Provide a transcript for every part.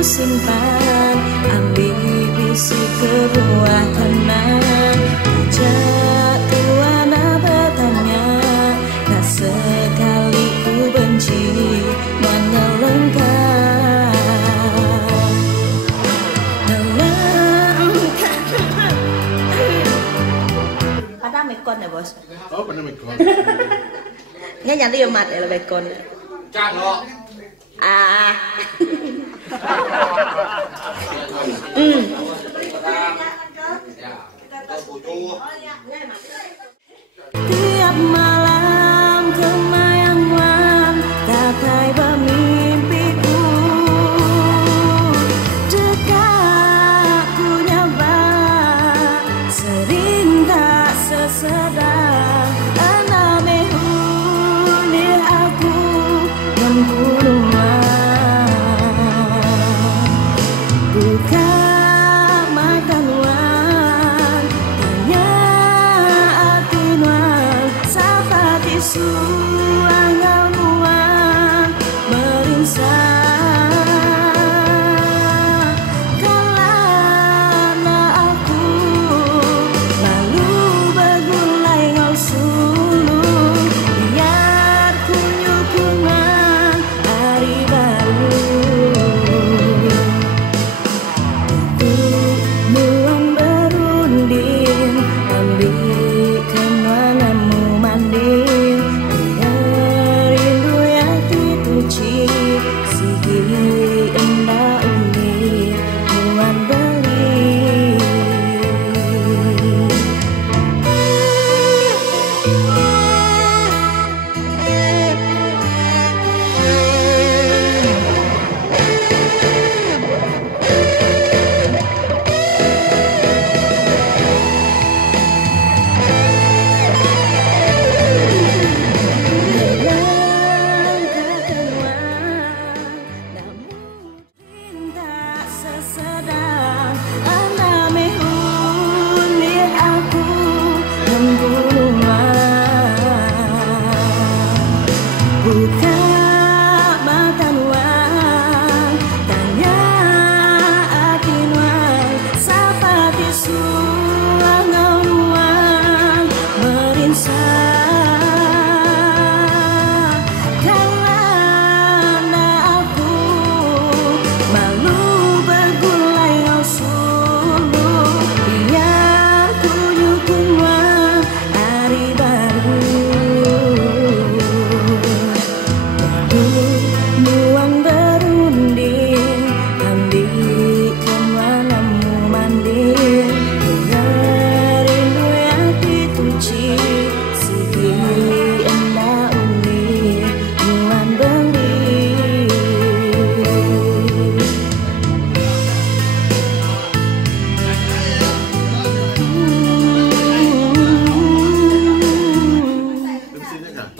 simpan, ambil bisi kedua tenang. Ajak tuana bertanya, tak sekali ku benci mengelengkar. Padahal mekon ya bos. Oh bener mekon. Nghe nhắn đi mặt để là mekon. Cang lo. À. Tiap malam kemayangan tatai bermimpiku, dekat ku nyoba sering tak sesedar anamehuni aku membunuh. Buka mata nuan, tanya hati nuan, sapa tisu anggal nuan merinsah. Kalana aku lalu bergulai ngau sulung, biar kunyukungan hari baru. Buka mata nuan, tanya hati nuan, sapa tisu angau nuan merinsah. Kalana aku malu bergulai ngau sulung, biar kunyukun nuan hari baru. Nuang berunding, ambilkan wanamu manding, dengar rindu hati tuci, sigi enda uni, nuang beli.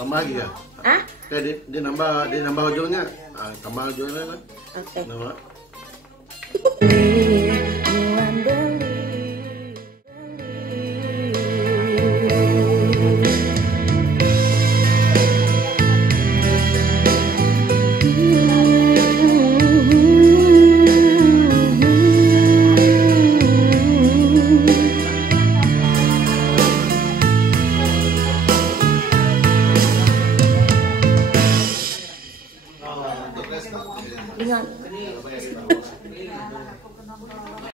Tambah lagi ya? Ah? Dia nambah ojolnya, tambah ojolnya kan? Oke. Nambah. Nuang beli. Ingat.